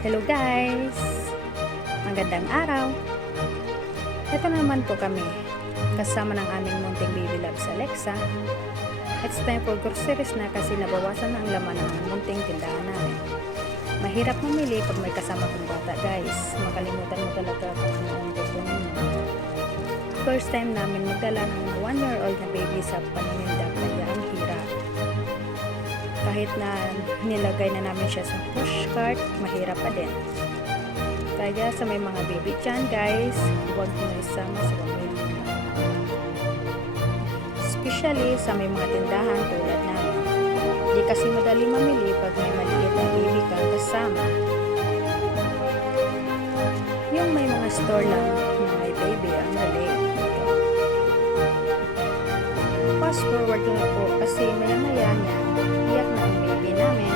Hello guys! Magandang araw! Ito naman po kami, kasama ng aming munting baby love sa Alexa. It's time for groceries na kasi nabawasan na ang laman ng munting tindahan namin. Mahirap mamili pag may kasama kong bata guys. Makalimutan mo talaga kung ano ang gusto ninyo. First time namin magdala ng 1-year-old na baby sa pananinda kaya ang hirap. Kahit na nilagay na namin siya sa push cart, mahirap pa din. Kaya sa may mga baby dyan guys, huwag mo isama sa pamilya. Especially sa may mga tindahan tulad namin. Di kasi madali mamili pag may maliit na baby kang kasama. Yung may mga store lang na may baby ang dali. Fast forward ko na po kasi maya-maya niya iyak na ang baby namin.